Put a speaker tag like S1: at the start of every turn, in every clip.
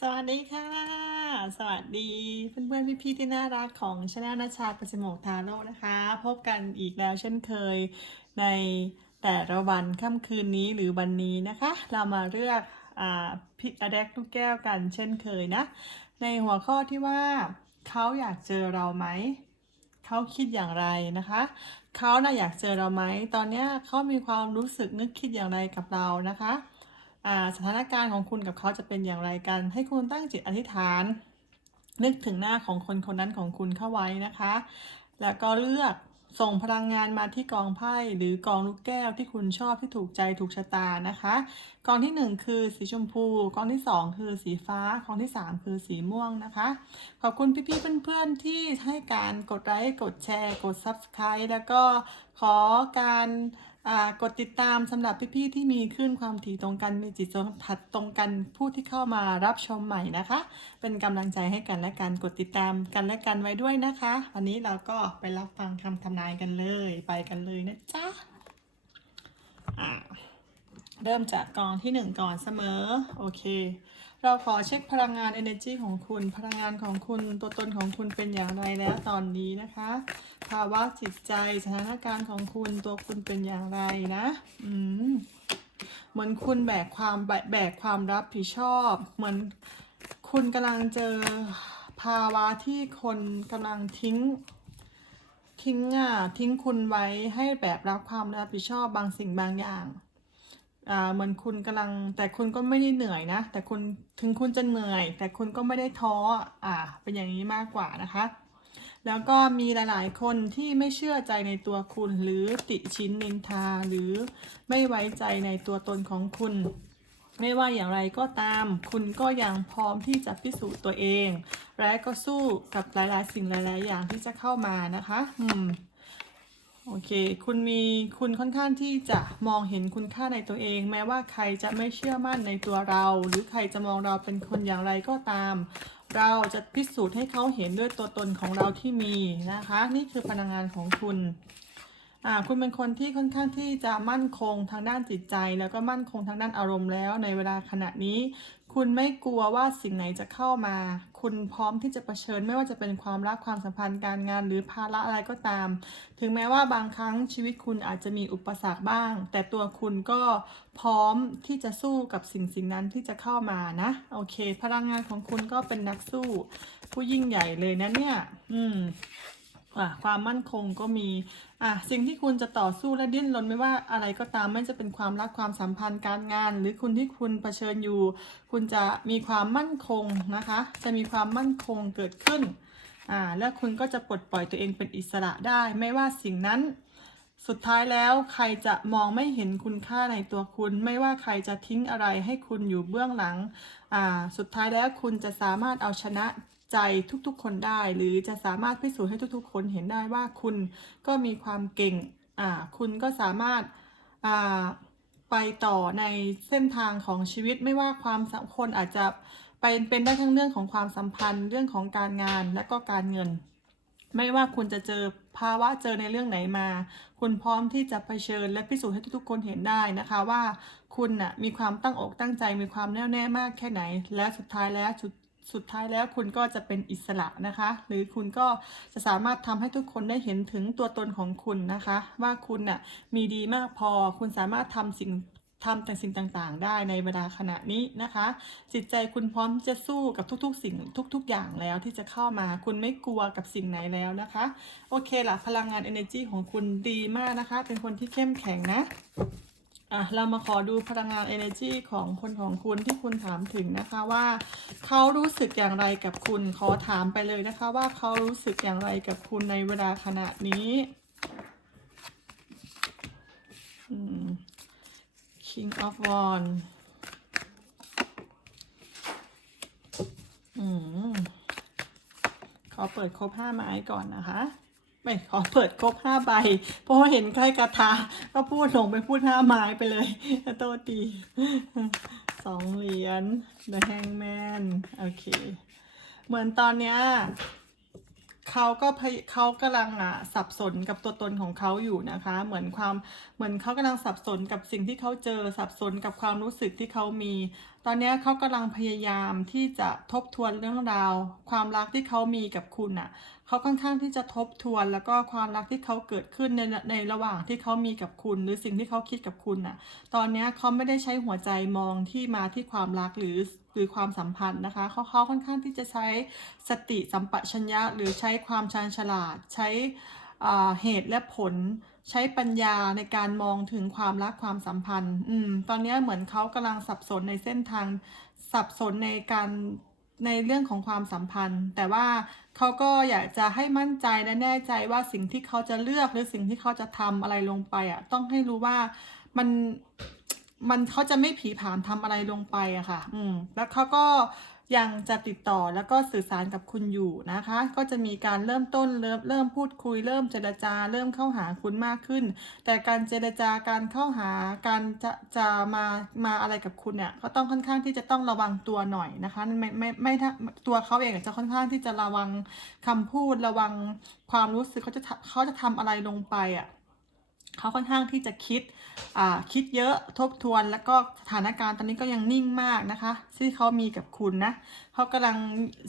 S1: สวัสดีค่ะ สวัสดีเพื่อนๆพี่ๆที่น่ารักของชาแนะนาชาประจมกทาโร่นะคะ พบกันอีกแล้วเช่นเคยในแต่ละวันค่ำคืนนี้หรือวันนี้นะคะ เรามาเลือกอ่าพิอแดกลูกแก้วกันเช่นเคยนะ ในหัวข้อที่ว่าเขาอยากเจอเราไหมเขาคิดอย่างไรนะคะเขาน่ะอยากเจอเราไหมตอนนี้เขามีความรู้สึกนึกคิดอย่างไรกับเรานะคะ สถานการณ์ของคุณกับเขาจะเป็นอย่างไรกัน ให้คุณตั้งจิตอธิษฐาน นึกถึงหน้าของคนคนนั้นของคุณเข้าไว้นะคะ แล้วก็เลือกส่งพลังงานมาที่กองไพ่หรือกองลูกแก้วที่คุณชอบที่ถูกใจถูกชะตานะคะ กองที่หนึ่งคือสีชมพู กองที่สองคือสีฟ้ากองที่สามคือสีม่วงนะคะ ขอบคุณพี่ๆเพื่อนๆที่ให้การกดไลค์กดแชร์ กด Subscribe แล้วก็ขอการ กดติดตามสำหรับพี่ๆที่มีคลื่นความถี่ตรงกันมีจิตสัมผัสตรงกันผู้ที่เข้ามารับชมใหม่นะคะ เป็นกำลังใจให้กันและกันกดติดตามกันและกันไว้ด้วยนะคะ วันนี้เราก็ไปรับฟังคำทำนายกันเลย ไปกันเลยนะจ๊ะอ่าเริ่มจากกองที่หนึ่งก่อนเสมอ โอเค เราขอเช็คพลังงาน energy ของคุณ พลังงานของคุณ ตัวตนของคุณเป็นอย่างไรแล้วตอนนี้นะคะ ภาวะจิตใจสถานการณ์ของคุณตัวคุณเป็นอย่างไรนะ อืม เหมือนคุณแบกความแบแบกความรับผิดชอบ เหมือนคุณกำลังเจอภาวะที่คนกำลังทิ้งทิ้งอะทิ้งคุณไว้ให้แบบรับความรับผิดชอบบางสิ่งบางอย่าง เหมือนคุณกำลังแต่คุณก็ไม่ได้เหนื่อยนะ แต่คุณถึงคุณจะเหนื่อย แต่คุณก็ไม่ได้ท้ออ่าเป็นอย่างนี้มากกว่านะคะ แล้วก็มีหลาย ๆ คนที่ไม่เชื่อใจในตัวคุณหรือติชินนินทาหรือไม่ไว้ใจในตัวตนของคุณ ไม่ว่าอย่างไรก็ตาม คุณก็ยังพร้อมที่จะพิสูจน์ตัวเอง และก็สู้กับหลาย ๆ สิ่งหลาย ๆ อย่างที่จะเข้ามานะคะ อืม โอเค คุณมีคุณค่อนข้างที่จะมองเห็นคุณค่าในตัวเอง แม้ว่าใครจะไม่เชื่อมั่นในตัวเรา หรือใครจะมองเราเป็นคนอย่างไรก็ตาม เราจะพิสูจน์ให้เขาเห็นด้วยตัวตนของเราที่มีนะคะ นี่คือพลังงานของคุณอ่าคุณเป็นคนที่ค่อนข้างที่จะมั่นคงทางด้านจิตใจ แล้วก็มั่นคงทางด้านอารมณ์แล้วในเวลาขณะนี้ คุณไม่กลัวว่าสิ่งไหนจะเข้ามา คุณพร้อมที่จะเผชิญไม่ว่าจะเป็นความรักความสัมพันธ์การงานหรือภาระอะไรก็ตาม ถึงแม้ว่าบางครั้งชีวิตคุณอาจจะมีอุปสรรคบ้าง แต่ตัวคุณก็พร้อมที่จะสู้กับสิ่งสิ่งนั้นที่จะเข้ามานะ โอเค พลังงานของคุณก็เป็นนักสู้ ผู้ยิ่งใหญ่เลยนะเนี่ย อืม ความมั่นคงก็มีอะสิ่งที่คุณจะต่อสู้และดิ้นรนไม่ว่าอะไรก็ตามไม่จะเป็นความรักความสัมพันธ์การงาน หรือคุณที่คุณเผชิญอยู่ คุณจะมีความมั่นคงนะคะ จะมีความมั่นคงเกิดขึ้นอ่าแล้วคุณก็จะปลดปล่อยตัวเองเป็นอิสระได้ ไม่ว่าสิ่งนั้น สุดท้ายแล้วใครจะมองไม่เห็นคุณค่าในตัวคุณ ไม่ว่าใครจะทิ้งอะไรให้คุณอยู่เบื้องหลังอ่าสุดท้ายแล้วคุณจะสามารถเอาชนะ ใจทุกๆ คนได้ หรือจะสามารถพิสูจน์ให้ทุกๆ คนเห็นได้ว่าคุณก็มีความเก่งอ่าคุณก็สามารถอ่าไปต่อในเส้นทางของชีวิตไม่ว่าความสัมคนอาจจะเป็นเป็นได้ทั้งเรื่องของความสัมพันธ์เรื่องของการงานและก็การเงิน ไม่ว่าคุณจะเจอภาวะเจอในเรื่องไหนมา คุณพร้อมที่จะเผชิญและพิสูจน์ให้ทุกๆคนเห็นได้นะคะว่าคุณน่ะมีความตั้งอกตั้งใจมีความแน่วแน่มากแค่ไหน และสุดท้ายแล้วสุด สุดท้ายแล้วคุณก็จะเป็นอิสระนะคะ หรือคุณก็จะสามารถทำให้ทุกคนได้เห็นถึงตัวตนของคุณนะคะ ว่าคุณน่ะมีดีมากพอ คุณสามารถทำสิ่งทำแต่สิ่งต่างๆ ได้ในเวลาขณะนี้นะคะ จิตใจคุณพร้อมจะสู้กับทุกๆ สิ่งทุก ๆ อย่างแล้วที่จะเข้ามาคุณไม่กลัวกับสิ่งไหนแล้วนะคะ โอเคล่ะพลังงาน energy ของคุณดีมากนะคะ เป็นคนที่เข้มแข็งนะ อะเรามาขอดูพลังงาน energy ของคนของคุณที่คุณถามถึงนะคะว่าเขารู้สึกอย่างไรกับคุณขอถามไปเลยนะคะว่าเขารู้สึกอย่างไรกับคุณในเวลาขณะนี้ King of Wands อืมขอเปิดครบห้าไม้ก่อนนะคะ ไม่ขอเปิดครบห้าใบ เพราะว่าเห็นใกล้กระทา ก็พูดลงไปพูดห้าไม้ไปเลยโตษทีสองเหรียญ The Hangman โอเค เหมือนตอนเนี้ยเขาก็เขากำลังอะสับสนกับตัวตนของเขาอยู่นะคะ เหมือนความเหมือนเขากำลังสับสนกับสิ่งที่เขาเจอสับสนกับความรู้สึกที่เขามี ตอนนี้เขากำลังพยายามที่จะทบทวนเรื่องราว ความรักที่เขามีกับคุณอะเขาค่อนข้างที่จะทบทวนแล้วก็ความรักที่เขาเกิดขึ้นในในระหว่างที่เขามีกับคุณ หรือสิ่งที่เขาคิดกับคุณอะ ตอนนี้เขาไม่ได้ใช้หัวใจมองที่มาที่ความรักหรือหรือความสัมพันธ์นะคะเขาเขาค่อนข้างที่จะใช้สติสัมปชัญญะหรือใช้ความชาญฉลาดใช้ เหตุและผลใช้ปัญญาในการมองถึงความรักความสัมพันธ์ อืม ตอนนี้เหมือนเขากำลังสับสนในเส้นทาง สับสนในการในเรื่องของความสัมพันธ์ แต่ว่าเขาก็อยากจะให้มั่นใจและแน่ใจว่าสิ่งที่เขาจะเลือกหรือสิ่งที่เขาจะทำอะไรลงไปอะ ต้องให้รู้ว่ามันมันเขาจะไม่ผีผามทำอะไรลงไปอะค่ะ อืม แล้วเขาก็ ยังจะติดต่อแล้วก็สื่อสารกับคุณอยู่นะคะ ก็จะมีการเริ่มต้นเริ่มเริ่มพูดคุย เริ่มเจรจา เริ่มเข้าหาคุณมากขึ้น แต่การเจรจาการเข้าหาการจะจะมามาอะไรกับคุณเนี่ยก็ต้องค่อนข้างที่จะต้องระวังตัวหน่อยนะคะไม่ไม่ไม่ถ้าตัวเขาเองจะค่อนข้างที่จะระวังคำพูดระวังความรู้สึกเขาจะเขาจะทำอะไรลงไปอะ เขาค่อนข้างที่จะคิดอ่าคิดเยอะทบทวน แล้วก็สถานการณ์ตอนนี้ก็ยังนิ่งมากนะคะ ที่เขามีกับคุณนะเขากำลัง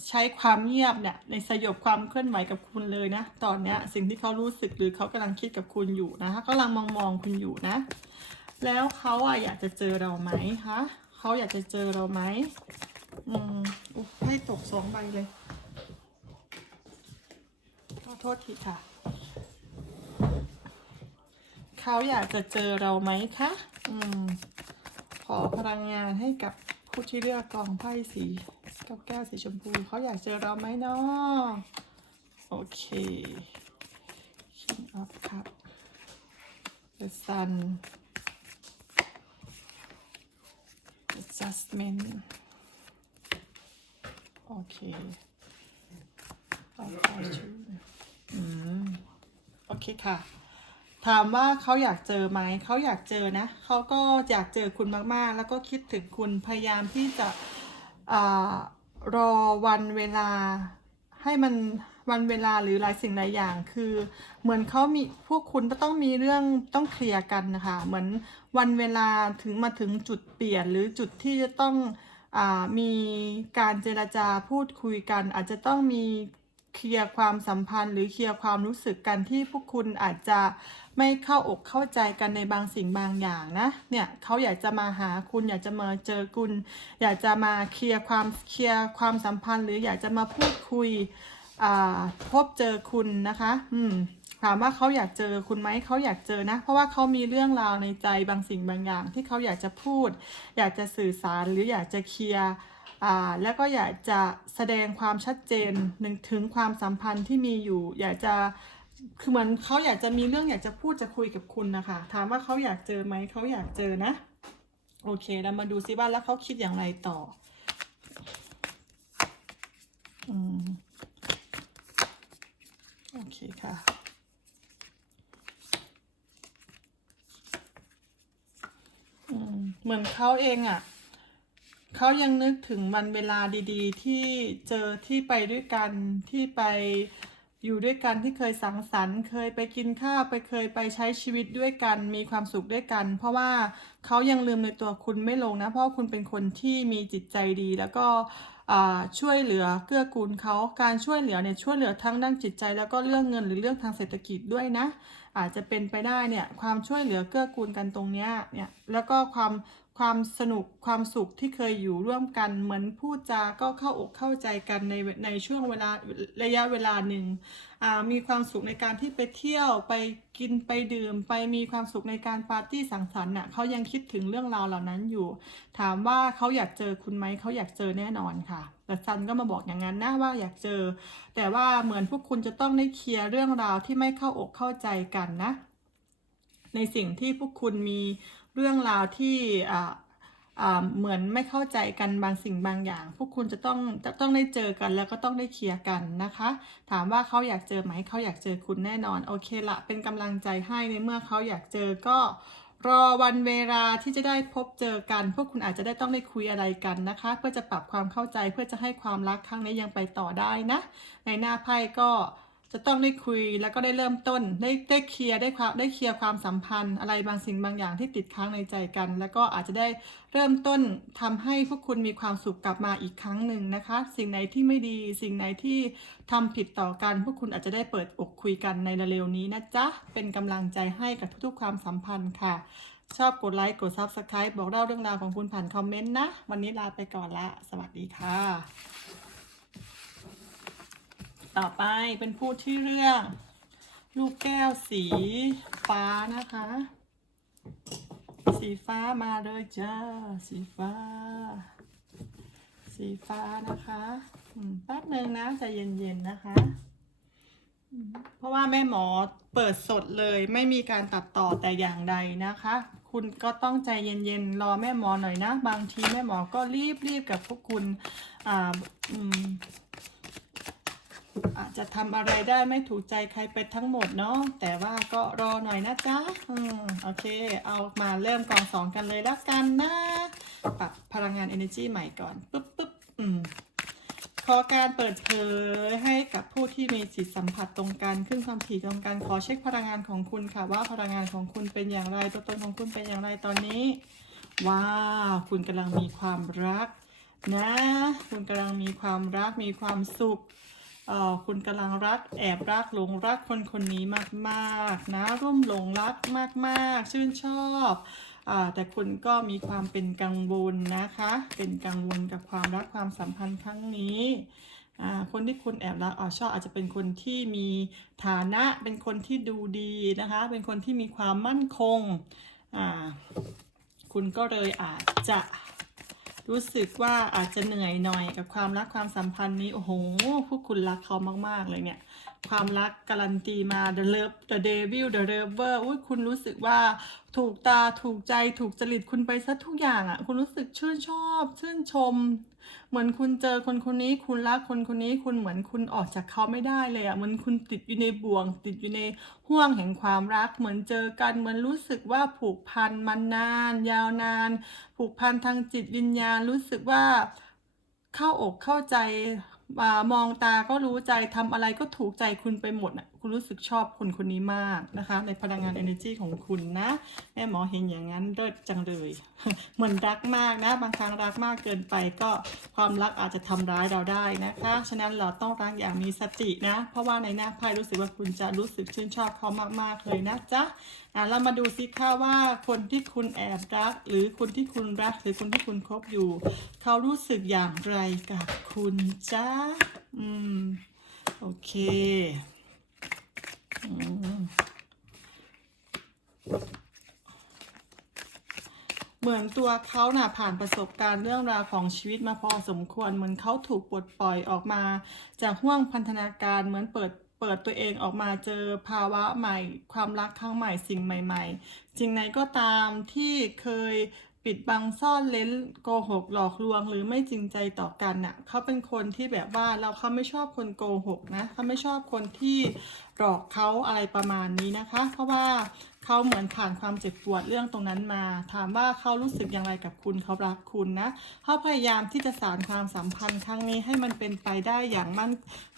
S1: ใช้ความเงียบเนี่ยในสยบความเคลื่อนไหวกับคุณเลยนะ ตอนเนี้ยสิ่งที่เขารู้สึกหรือเขากำลังคิดกับคุณอยู่นะคะกำลังมองมองคุณอยู่นะ แล้วเขาอะอยากจะเจอเราไหมคะเขาอยากจะเจอเราไหมอืมอุ๊ยตกสองใบเลยขอโทษทีค่ะ เขาอยากจะเจอเราไหมคะอืมขอพลังงานให้กับผู้ที่เลือกกองไพ่สีกับแก้วสีชมพูเขาอยากเจอเราไหมเนาะโอเค King of Cup The Sun Adjustment โอเคเอไปชูอืม โอเคค่ะ ถามว่าเขาอยากเจอไหม เขาอยากเจอนะ เขาก็อยากเจอคุณมากๆ แล้วก็คิดถึงคุณพยายามที่จะอรอวันเวลาให้มันวันเวลาหรือหลายสิ่งหลายอย่าง คือเหมือนเขามีพวกคุณก็ต้องมีเรื่องต้องเคลียร์กันนะคะเหมือนวันเวลาถึงมาถึงจุดเปลี่ยนหรือจุดที่จะต้องอมีการเจรจาพูดคุยกัน อาจจะต้องมี เคลียร์ความสัมพันธ์ หรือเคลียร์ความรู้สึกกันที่พวกคุณอาจจะไม่เข้าอกเข้าใจกันในบางสิ่งบางอย่างนะเนี่ยเขาอยากจะมาหาคุณอยากจะมาเจอคุณ อยากจะมาเคลียร์ความเคลียร์ความสัมพันธ์ หรืออยากจะมาพูดคุยพบเจอคุณนะคะอืมถามว่าเขาอยากเจอคุณไหมเขาอยากเจอนะ เพราะว่าเขามีเรื่องราวในใจบางสิ่งบางอย่าง ที่เขาอยากจะพูด อยากจะสื่อสารหรืออยากจะเคลียร์ แล้วก็อยากจะแสดงความชัดเจนหนึ่งถึงความสัมพันธ์ที่มีอยู่ อยากจะคือเหมือนเขาอยากจะมีเรื่องอยากจะพูดจะคุยกับคุณนะคะถามว่าเขาอยากเจอไหมเขาอยากเจอนะ โอเคเรามาดูซิว่าแล้วเขาคิดอย่างไรต่ออืมโอเคค่ะเหมือนเขาเองอะ่ะ เขายังนึกถึงวันเวลาดีๆ ที่เจอที่ไปด้วยกันที่ไปอยู่ด้วยกันที่เคยสังสรรค์ เคยไปกินข้าวไปเคยไปใช้ชีวิตด้วยกัน มีความสุขด้วยกัน เพราะว่าเขายังลืมในตัวคุณไม่ลงนะ เพราะคุณเป็นคนที่มีจิตใจดี แล้วก็ช่วยเหลือเกื้อกูลเขาการช่วยเหลือเนี่ยช่วยเหลือทั้งด้านจิตใจ แล้วก็เรื่องเงินหรือเรื่องทางเศรษฐกิจด้วยนะ อาจจะเป็นไปได้เนี่ยความช่วยเหลือเกื้อกูลกันตรงเนี้ยเนี่ยแล้วก็ความ ความสนุกความสุขที่เคยอยู่ร่วมกัน เหมือนพูดจาก็เข้าอกเข้าใจกันในในช่วงเวลาระยะเวลาหนึ่งมีความสุขในการที่ไปเที่ยวไปกินไปดื่ม ไปมีความสุขในการปาร์ตี้สังสรรค์น่ะเขายังคิดถึงเรื่องราวเหล่านั้นอยู่ ถามว่าเขาอยากเจอคุณไหมเขาอยากเจอแน่นอนค่ะแต่ซันก็มาบอกอย่างนั้นนะว่าอยากเจอ แต่ว่าเหมือนพวกคุณจะต้องได้เคลียร์เรื่องราวที่ไม่เข้าอกเข้าใจกันนะ ในสิ่งที่พวกคุณมี เรื่องราวที่เหมือนไม่เข้าใจกันบางสิ่งบางอย่าง พวกคุณจะต้องจะต้องได้เจอกันแล้วก็ต้องได้เคลียร์กันนะคะ ถามว่าเขาอยากเจอไหมเขาอยากเจอคุณแน่นอนโอเคละเป็นกำลังใจให้ในเมื่อเขาอยากเจอก็รอวันเวลาที่จะได้พบเจอกัน พวกคุณอาจจะได้ต้องได้คุยอะไรกันนะคะ เพื่อจะปรับความเข้าใจเพื่อจะให้ความรักครั้งนี้ยังไปต่อได้นะ ในหน้าไพ่ก็ จะต้องได้คุยแล้วก็ได้เริ่มต้น ได้ได้เคลียร์ได้ความได้เคลียร์ความสัมพันธ์ อะไรบางสิ่งบางอย่างที่ติดค้างในใจกัน แล้วก็อาจจะได้เริ่มต้นทำให้พวกคุณมีความสุขกลับมาอีกครั้งหนึ่งนะคะ สิ่งไหนที่ไม่ดีสิ่งไหนที่ทำผิดต่อกัน พวกคุณอาจจะได้เปิดอกคุยกันในเร็วนี้นะจ๊ะเป็นกำลังใจให้กับทุกๆความสัมพันธ์ค่ะ ชอบกดไลค์กด Subscribe บอกเล่าเรื่องราวของคุณผ่านคอมเมนต์นะ วันนี้ลาไปก่อนละ สวัสดีค่ะ ต่อไปเป็นพูดที่เรื่อง ลูกแก้วสีฟ้านะคะ สีฟ้ามาเลยจ้า สีฟ้า สีฟ้านะคะแป๊บหนึ่งนะใจะเย็นๆนะคะ เพราะว่าแม่หมอเปิดสดเลยไม่มีการตัดต่อแต่อย่างใดนะคะ คุณก็ต้องใจเย็นๆรอแม่หมอหน่อยนะ บางทีแม่หมอก็รีบๆกับพวกคุณอ่าอืม อาจจะทำอะไรได้ไม่ถูกใจใครไปทั้งหมดเนาะแต่ว่าก็รอหน่อยนะจ๊ะอืมโอเค เอามาเริ่มกองสองกันเลยแล้วกันนะ ปรับพลังงาน energy ใหม่ก่อนปุ๊บปุ๊บอืมขอการเปิดเผยให้กับผู้ที่มีจิตสัมผัสตรงกันขึ้นความถี่ตรงกันขอเช็คพลังงานของคุณค่ะ ว่าพลังงานของคุณเป็นอย่างไรตัวตนของคุณเป็นอย่างไรตอนนี้ ว้าวคุณกำลังมีความรักนะ คุณกำลังมีความรักมีความสุข เอ่อคุณกำลังรักแอบรักหลงรักคนคนนี้มากๆนะร่วมหลงรักมากๆ ชื่นชอบอาแต่คุณก็มีความเป็นกังวลนะคะ เป็นกังวลกับความรักความสัมพันธ์ครั้งนี้คนที่คุณแอบรักอาชอบอาจจะเป็นคนที่มีฐานะเป็นคนที่ดูดีนะคะ เป็นคนที่มีความมั่นคง คุณก็เลยอาจจะ รู้สึกว่าอาจจะเหนื่อยหน่อยกับความรักความสัมพันธ์นี้ โอ้โห พวกคุณรักเขามาก ๆ เลยเนี่ย ความรักการันตีมา the love the devil the lover อุ้ยคุณรู้สึกว่าถูกตาถูกใจถูกจริตคุณไปซะทุกอย่างอะ่ะ คุณรู้สึกชื่นชอบ ชื่นชม เหมือนคุณเจอคนคนนี้ คุณรักคนคนนี้ คุณเหมือนคุณออกจากเขาไม่ได้เลยอะ่ะเหมือนคุณติดอยู่ในบ่วง ติดอยู่ในห่วงแห่งความรัก เหมือนเจอกันเหมือนรู้สึกว่าผูกพันมานาน ยาวนาน ผูกพันทางจิตวิญญาณรู้สึกว่าเข้าอกเข้าใจมองตาก็รู้ใจทำอะไรก็ถูกใจคุณไปหมดน่ะคุณรู้สึกชอบคนคนนี้มากนะคะ ในพลังงาน energy ของคุณนะ แม่หมอเห็นอย่างนั้นเลิศจังเลย เหมือนรักมากนะ บางครั้งรักมากเกินไปก็ความรักอาจจะทำร้ายเราได้นะคะ ฉะนั้นเราต้องรักอย่างมีสตินะ เพราะว่าในหน้าไพ่รู้สึกว่าคุณจะรู้สึกชื่นชอบเขามากๆเลยนะจ๊ะอะเรามาดูซิค่ะว่าคนที่คุณแอบรัก หรือคนที่คุณรักหรือคนที่คุณคบอยู่ เขารู้สึกอย่างไรกับคุณจ้าอืมโอเค เหมือนตัวเขาน่ะผ่านประสบการณ์เรื่องราวของชีวิตมาพอสมควร เหมือนเขาถูกปลดปล่อยออกมา จากห่วงพันธนาการเหมือนเปิดเปิดตัวเองออกมาเจอภาวะใหม่ ความรักครั้งใหม่สิ่งใหม่ๆสิ่งไหนก็ตามที่เคย ปิดบังซ่อนเล้นโกหกหลอกลวงหรือไม่จริงใจต่อกันน่ะเขาเป็นคนที่แบบว่าเราเขาไม่ชอบคนโกหกนะเขาไม่ชอบคนที่หลอกเขาอะไรประมาณนี้นะคะ เพราะว่า เขาเหมือนผ่านความเจ็บปวดเรื่องตรงนั้นมา ถามว่าเขารู้สึกอย่างไรกับคุณเขารักคุณนะเขาพยายามที่จะสานความสัมพันธ์ครั้งนี้ให้มันเป็นไปได้อย่างมัน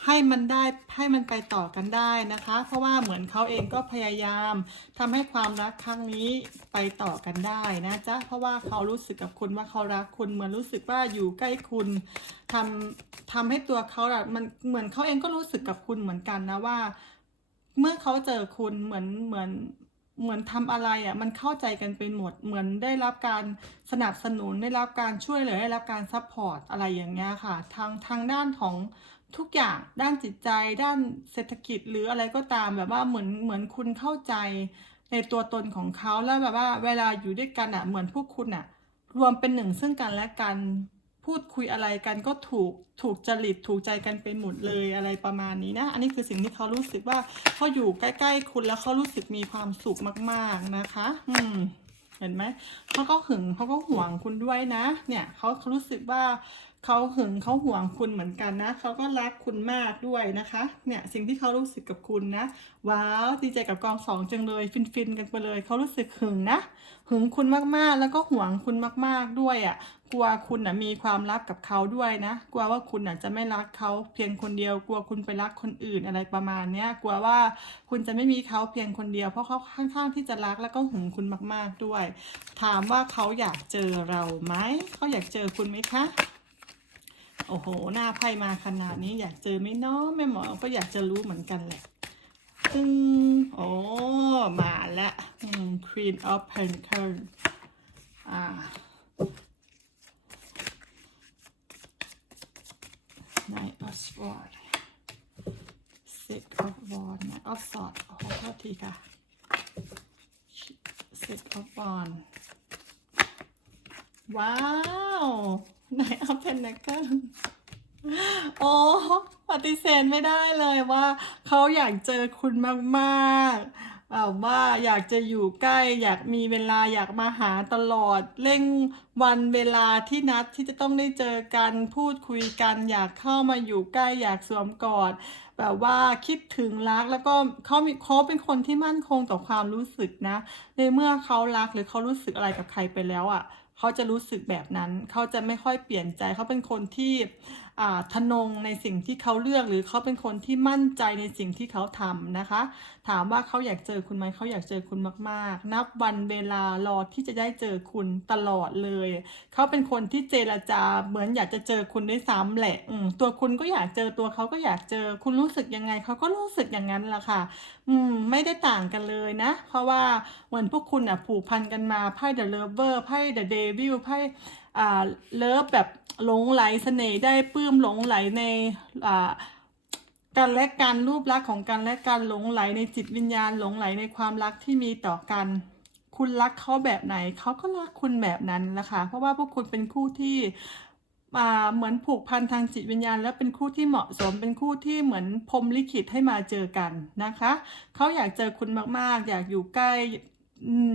S1: ให้มันได้ให้มันไปต่อกันได้นะคะ เพราะว่าเหมือนเขาเองก็พยายามทำให้ความรักครั้งนี้ไปต่อกันได้นะจ๊ะเพราะว่าเขารู้สึกกับคุณว่าเขารักคุณเหมือนรู้สึกว่าอยู่ใกล้คุณทำทำให้ตัวเขาอะมันเหมือนเขาเองก็รู้สึกกับคุณเหมือนกันนะว่า เมื่อเขาเจอคุณเหมือนเหมือน เหมือนทำอะไรอะมันเข้าใจกันไปหมด เหมือนได้รับการสนับสนุนได้รับการช่วยเหลือได้รับการซัพพอร์ตอะไรอย่างเงี้ยค่ะทางทางด้านของทุกอย่างด้านจิตใจ ด้านเศรษฐกิจหรืออะไรก็ตามแบบว่าเหมือนเหมือนคุณเข้าใจในตัวตนของเขาแล้วแบบว่าเวลาอยู่ด้วยกันอะเหมือนพวกคุณอะรวมเป็นหนึ่งซึ่งกันและกัน พูดคุยอะไรกันก็ถูกถูกจริตถูกใจกันไปหมดเลยอะไรประมาณนี้นะ อันนี้คือสิ่งที่เขารู้สึกว่าเขาอยู่ใกล้ ๆ คุณแล้วเขารู้สึกมีความสุขมาก ๆนะคะ อืมเห็นไหมเขาก็หึงเขาก็ห่วงคุณด้วยนะ เนี่ยเขาเขารู้สึกว่า เขาหึงเขาห่วงคุณเหมือนกันนะเขาก็รักคุณมากด้วยนะคะเนี่ยสิ่งที่เขารู้สึกกับคุณนะ ว้าวดีใจกับกองสองจังเลยฟินฟินๆกันไปเลยเขารู้สึกหึงนะหึงคุณมากๆ แล้วก็ห่วงคุณมากๆด้วยอะ่ะกลัวคุณนะมีความลับกับเขาด้วยนะ กลัวว่าคุณนะจะไม่รักเขาเพียงคนเดียว กลัวคุณไปรักคนอื่นอะไรประมาณเนี้ยกลัวว่าคุณจะไม่มีเขาเพียงคนเดียว เพราะเขาค่อนข้างที่จะรักแล้วก็หึงคุณมาก ๆด้วย ถามว่าเขาอยากเจอเราไหมเขาอยากเจอคุณไหมคะ โอ้โห หน้าไพ่มาขนาดนี้อยากเจอไหมเนาะแม่หมอก็อยากจะรู้เหมือนกันแหละตึงโอ้มาแล้วอืม Queen of Pentacles อ่า Knight of Swords Six of Wands Knight of Swords โอ้โหโทษทีค่ะ Six of Wands ว้าว Knight of Pentacles โอ้ปฏิเสธไม่ได้เลยว่าเขาอยากเจอคุณมากๆแบบว่าอยากจะอยู่ใกล้ อยากมีเวลาอยากมาหาตลอด เร่งวันเวลาที่นัดที่จะต้องได้เจอกันพูดคุยกัน อยากเข้ามาอยู่ใกล้ อยากสวมกอด แบบว่าคิดถึงรักแล้วก็เขามีเขาเป็นคนที่มั่นคงต่อความรู้สึกนะ ในเมื่อเขารักหรือเขารู้สึกอะไรกับใครไปแล้วอะ เขาจะรู้สึกแบบนั้น เขาจะไม่ค่อยเปลี่ยนใจ เขาเป็นคนที่ ทะนงในสิ่งที่เขาเลือกหรือเขาเป็นคนที่มั่นใจในสิ่งที่เขาทำนะคะ ถามว่าเขาอยากเจอคุณไหมเขาอยากเจอคุณมาก ๆ นับวันเวลารอที่จะได้เจอคุณตลอดเลย เขาเป็นคนที่เจรจาเหมือนอยากจะเจอคุณได้วยซ้ำแหละตัวคุณก็อยากเจอตัวเขาก็อยากเจอ คุณรู้สึกยังไงเขาก็รู้สึกอย่างนั้นแหละค่ะอืมไม่ได้ต่างกันเลยนะ เพราะว่าเหมือนพวกคุณอะผูกพันกันมาไพ่ The Lover ไพ่ The Devil ไพ่ อ่าเลิฟแบบหลงไหลเสน่ห์ได้ปลื้มหลงไหลในอ่ากันและกันรูปลักษณ์ของกันและกันหลงไหลในจิตวิญญาณหลงไหลในความรักที่มีต่อกัน คุณรักเขาแบบไหนเขาก็รักคุณแบบนั้นแหละค่ะเพราะว่าพวกคุณเป็นคู่ที่เหมือนผูกพันทางจิตวิญญาณ และเป็นคู่ที่เหมาะสมเป็นคู่ที่เหมือนพรมลิขิตให้มาเจอกันนะคะ เขาอยากเจอคุณมากๆ อยากอยู่ใกล้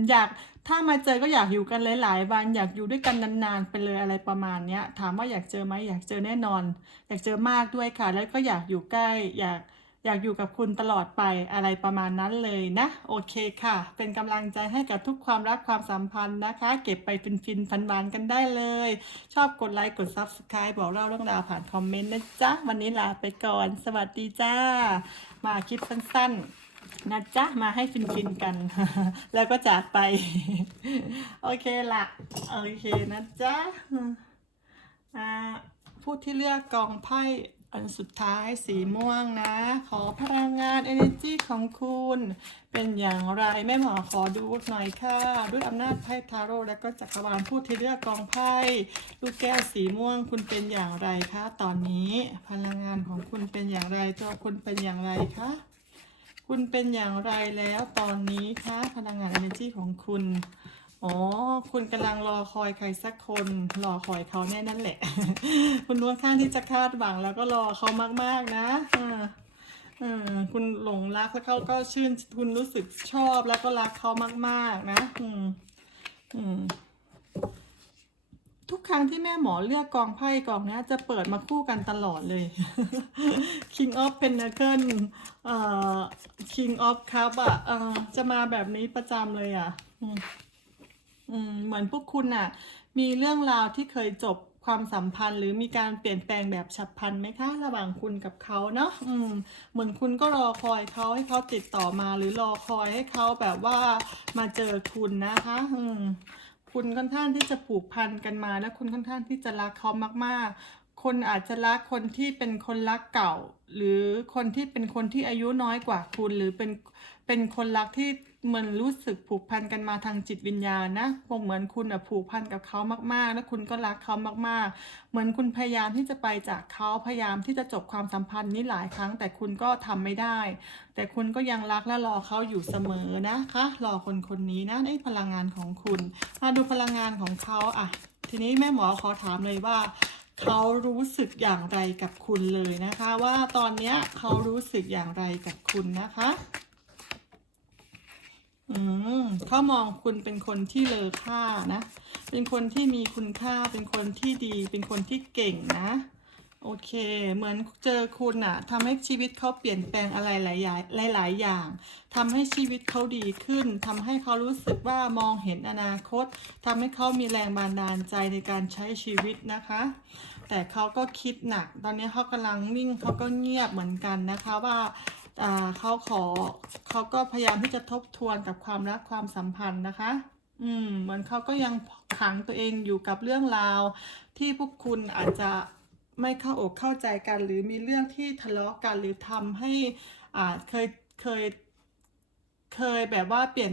S1: อยากถ้ามาเจอก็อยากอยู่กันหลาย ๆ วันอยากอยู่ด้วยกันนานๆไปเลยอะไรประมาณเนี้ย ถามว่าอยากเจอไหมอยากเจอแน่นอน อยากเจอมากด้วยค่ะ แล้วก็อยากอยู่ใกล้ อยากอยากอยู่กับคุณตลอดไปอะไรประมาณนั้นเลยนะ โอเคค่ะ เป็นกำลังใจให้กับทุกความรักความสัมพันธ์นะคะ เก็บไปฟินๆฟันบานกันได้เลย ชอบกดไลค์กด Subscribe บอกเล่าเรื่องราวผ่านคอมเมนต์นะจ๊ะ วันนี้ลาไปก่อน สวัสดีจ้า มาคลิปสั้น ๆ นะจ๊ะ มาให้ฟินๆกัน แล้วก็จากไป โอเคละโอเคนะจ๊ะอ่าผู้ที่เลือกกองไพ่อันสุดท้ายสีม่วงนะ ขอพลังงาน energy ของคุณ เป็นอย่างไรแม่หมอขอดูหน่อยค่ะด้วยอำนาจไพ่ทาโร่และก็จักรวาลผู้ที่เลือกกองไพ่ลูกแก้วสีม่วงคุณเป็นอย่างไรคะตอนนี้พลังงานของคุณเป็นอย่างไรตัวคุณเป็นอย่างไรคะ คุณเป็นอย่างไรแล้วตอนนี้คะพลังงาน energy ของคุณ อ๋อ คุณกำลังรอคอยใครสักคน รอคอยเขาแน่นั่นแหละ คุณค่อนข้างที่จะคาดหวังแล้วก็รอเขามาก ๆ นะออเออคุณหลงรักแล้วเขาก็ชื่นคุณรู้สึกชอบแล้วก็รักเขามาก ๆ นะ อืม อืมทุกครั้งที่แม่หมอเลือกกองไพ่กองนี้จะเปิดมาคู่กันตลอดเลย King of Pentacle เอ่อ King of Cup อะเออจะมาแบบนี้ประจำเลยอะอืมอืมเหมือนพวกคุณน่ะ มีเรื่องราวที่เคยจบความสัมพันธ์ หรือมีการเปลี่ยนแปลงแบบฉับพลันไหมคะ ระหว่างคุณกับเขาเนาะอืมเหมือนคุณก็รอคอยเขาให้เขาติดต่อมา หรือรอคอยให้เขาแบบว่ามาเจอคุณนะคะ อืมคุณค่อนข้างที่จะผูกพันกันมา และคุณค่อนข้างที่จะรักเขามากๆ คนอาจจะรักคนที่เป็นคนรักเก่า หรือคนที่เป็นคนที่อายุน้อยกว่าคุณ หรือเป็นเป็นคนรักที่เหมือนรู้สึกผูกพันกันมาทางจิตวิญญาณนะคงเหมือนคุณอะผูกพันกับเขามากๆ และคุณก็รักเขามากๆ เหมือนคุณพยายามที่จะไปจากเขาพยายามที่จะจบความสัมพันธ์นี้หลายครั้ง แต่คุณก็ทำไม่ได้ แต่คุณก็ยังรักและรอเขาอยู่เสมอนะคะ รอคนคนนี้นะในพลังงานของคุณ มาดูพลังงานของเขาอะทีนี้แม่หมอขอถามเลยว่า เขารู้สึกอย่างไรกับคุณเลยนะคะ ว่าตอนเนี้ยเขารู้สึกอย่างไรกับคุณนะคะอืมเขามองคุณเป็นคนที่เลอค่านะ เป็นคนที่มีคุณค่า เป็นคนที่ดี เป็นคนที่เก่งนะ โอเค เหมือนเจอคุณอะทำให้ชีวิตเขาเปลี่ยนแปลงอะไรหลายอย่างหลาย ๆ อย่างทำให้ชีวิตเขาดีขึ้นทำให้เขารู้สึกว่ามองเห็นอนาคตทำให้เขามีแรงบันดาลใจในการใช้ชีวิตนะคะ แต่เขาก็คิดหนัก ตอนนี้เขากำลังนิ่งเขาก็เงียบเหมือนกันนะคะว่าอ่าเขาขอเขาก็พยายามที่จะทบทวนกับความรักความสัมพันธ์นะคะ อืมเหมือนเขาก็ยังขังตัวเองอยู่กับเรื่องราวที่พวกคุณอาจจะ ไม่เข้าอกเข้าใจกัน หรือมีเรื่องที่ทะเลาะกันหรือทำให้อ่าเคยเคยเคยแบบว่าเปลี่ยน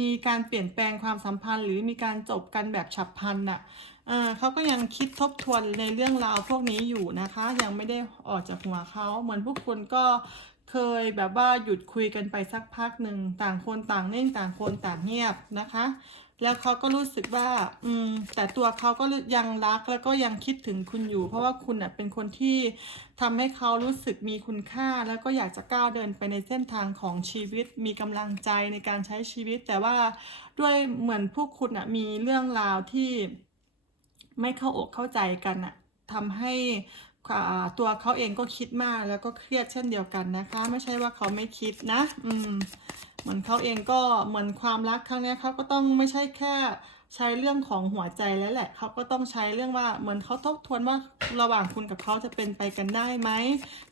S1: มีการเปลี่ยนแปลงความสัมพันธ์ หรือมีการจบกันแบบฉับพลันน่ะเออเขาก็ยังคิดทบทวนในเรื่องราวพวกนี้อยู่นะคะ ยังไม่ได้ออกจากหัวเขาเหมือนพวกคุณก็เคยแบบว่าหยุดคุยกันไปสักพักหนึ่งต่างคนต่างเน่งต่างคนต่างเงียบนะคะ แล้วเขาก็รู้สึกว่า อืม แต่ตัวเขาก็ยังรักแล้วก็ยังคิดถึงคุณอยู่ เพราะว่าคุณน่ะเป็นคนที่ทำให้เขารู้สึกมีคุณค่า แล้วก็อยากจะก้าวเดินไปในเส้นทางของชีวิต มีกำลังใจในการใช้ชีวิต แต่ว่าด้วยเหมือนพวกคุณอะมีเรื่องราวที่ไม่เข้าอกเข้าใจกันอะทำให้ตัวเขาเองก็คิดมากแล้วก็เครียดเช่นเดียวกันนะคะ ไม่ใช่ว่าเขาไม่คิดนะ อืม เหมือนเขาเองก็เหมือนความรักครั้งนี้เขาก็ต้องไม่ใช่แค่ใช้เรื่องของหัวใจแล้วแหละเขาก็ต้องใช้เรื่องว่าเหมือนเขาทบทวนว่าระหว่างคุณกับเขาจะเป็นไปกันได้ไหม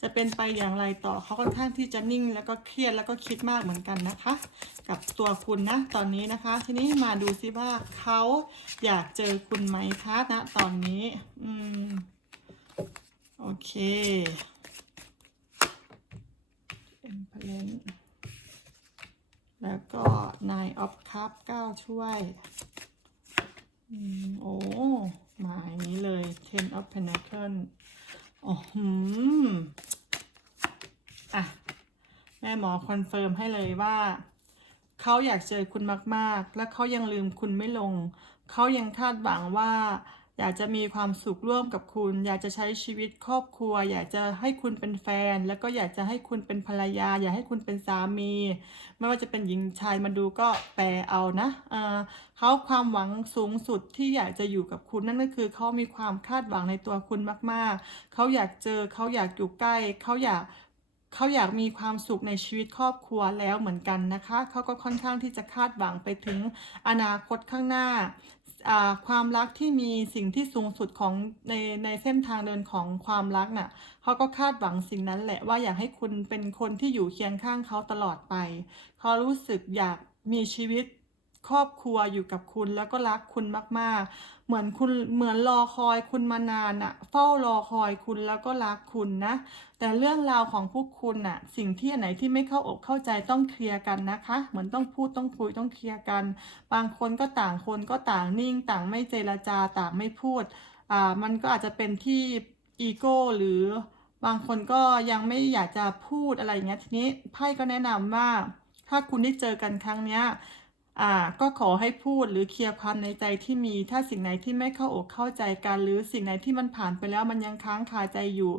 S1: จะเป็นไปอย่างไรต่อเขาค่อนข้างที่จะนิ่ง แล้วก็เครียดแล้วก็คิดมากเหมือนกันนะคะ กับตัวคุณนะตอนนี้นะคะ ทีนี้มาดูซิว่าเขาอยากเจอคุณไหมคะณตอนนี้ อืมโอเค e m p a r e n แล้วก็ Nine of Cup 9ช่วยโอ้มาอย่างนี้เลย Ten of Pentacle โอ้หืมอะ แม่หมอคอนเฟิร์มให้เลยว่า เขาอยากเจอคุณมาก ๆ และเขายังลืมคุณไม่ลง เขายังคาดหวังว่า อยากจะมีความสุขร่วมกับคุณ อยากจะใช้ชีวิตครอบครัว อยากจะให้คุณเป็นแฟน แล้วก็อยากจะให้คุณเป็นภรรยา อยากให้คุณเป็นสามี ไม่ว่าจะเป็นหญิงชายมาดูก็แปลเอานะเออเขาความหวังสูงสุดที่อยากจะอยู่กับคุณนั่นก็คือเขามีความคาดหวังในตัวคุณมาก ๆ เขาอยากเจอเขาอยากอยู่ใกล้เขาอยากเขาอยากมีความสุขในชีวิตครอบครัวแล้วเหมือนกันนะคะ เขาก็ค่อนข้างที่จะคาดหวังไปถึงอนาคตข้างหน้า ความรักที่มีสิ่งที่สูงสุดของในในเส้นทางเดินของความรักน่ะเขาก็คาดหวังสิ่งนั้นแหละว่าอยากให้คุณเป็นคนที่อยู่เคียงข้างเขาตลอดไปเขารู้สึกอยากมีชีวิต ครอบครัวอยู่กับคุณแล้วก็รักคุณมาก ๆ เหมือนคุณเหมือนรอคอยคุณมานานอะเฝ้ารอคอยคุณแล้วก็รักคุณนะ แต่เรื่องราวของพวกคุณน่ะสิ่งที่ไหนที่ไม่เข้าอกเข้าใจต้องเคลียร์กันนะคะ เหมือนต้องพูดต้องคุยต้องเคลียร์กัน บางคนก็ต่างคนก็ต่างนิ่ง ต่างไม่เจรจาต่างไม่พูดอ่ามันก็อาจจะเป็นที่อีโก้หรือบางคนก็ยังไม่อยากจะพูดอะไรอย่างเงี้ยทีนี้ไพ่ก็แนะนำว่าถ้าคุณได้เจอกันครั้งเนี้ย อ่าก็ขอให้พูดหรือเคลียร์ความในใจที่มี ถ้าสิ่งไหนที่ไม่เข้าอกเข้าใจกัน หรือสิ่งไหนที่มันผ่านไปแล้วมันยังค้างคาใจอยู่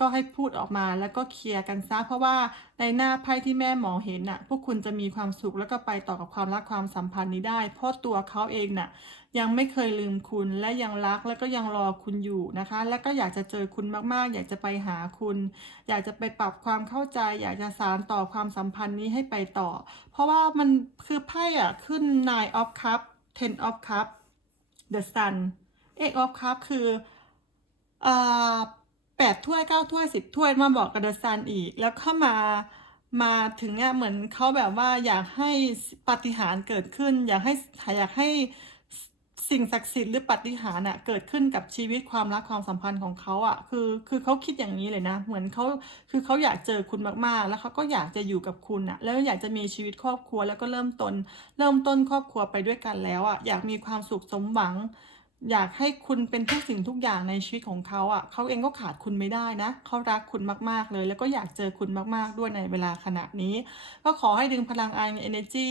S1: ก็ให้พูดออกมาแล้วก็เคลียร์กันซะเพราะว่าในหน้าไพ่ที่แม่หมอเห็นน่ะ พวกคุณจะมีความสุขแล้วก็ไปต่อกับความรักความสัมพันธ์นี้ได้ เพราะตัวเขาเองน่ะ ยังไม่เคยลืมคุณและยังรักแล้วก็ยังรอคุณอยู่นะคะ แล้วก็อยากจะเจอคุณมากๆ อยากจะไปหาคุณ อยากจะไปปรับความเข้าใจ อยากจะสานต่อความสัมพันธ์นี้ให้ไปต่อ เพราะว่ามันคือไพ่อะขึ้น nine of cup ten of cup the sun eight of cup คืออ่า แปดถ้วยเก้าถ้วยสิบถ้วยมาบอกกับ the sun อีก แล้วเข้ามามาถึงเนี่ยเหมือนเขาแบบว่าอยากให้ปาฏิหาริย์เกิดขึ้น อยากให้อยากให้สิ่งศักดิ์สิทธิ์หรือปาฏิหาริย์น่ะเกิดขึ้นกับชีวิตความรักความสัมพันธ์ของเขาอะคือคือเขาคิดอย่างนี้เลยนะ เหมือนเขาคือเขาอยากเจอคุณมากๆ แล้วเขาก็อยากจะอยู่กับคุณอะ แล้วอยากจะมีชีวิตครอบครัวแล้วก็เริ่มต้น เริ่มต้นครอบครัวไปด้วยกันแล้วอะอยากมีความสุขสมหวัง อยากให้คุณเป็นทุกสิ่งทุกอย่างในชีวิตของเขาอะเขาเองก็ขาดคุณไม่ได้นะเขารักคุณมากๆเลย แล้วก็อยากเจอคุณมากๆด้วยในเวลาขณะนี้ ก็ขอให้ดึงพลังงาน energy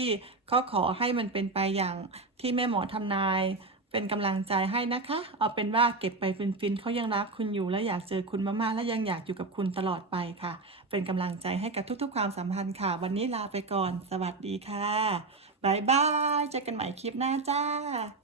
S1: ก็ขอให้มันเป็นไปอย่างที่แม่หมอทำนาย เป็นกำลังใจให้นะคะ เอาเป็นว่าเก็บไปฟินๆเขายังรักคุณอยู่และอยากเจอคุณมากๆ และยังอยากอยู่กับคุณตลอดไปค่ะ เป็นกำลังใจให้กับทุก ๆ ความสัมพันธ์ค่ะ วันนี้ลาไปก่อน สวัสดีค่ะบายบายเจอกันใหม่คลิปหน้าจ้า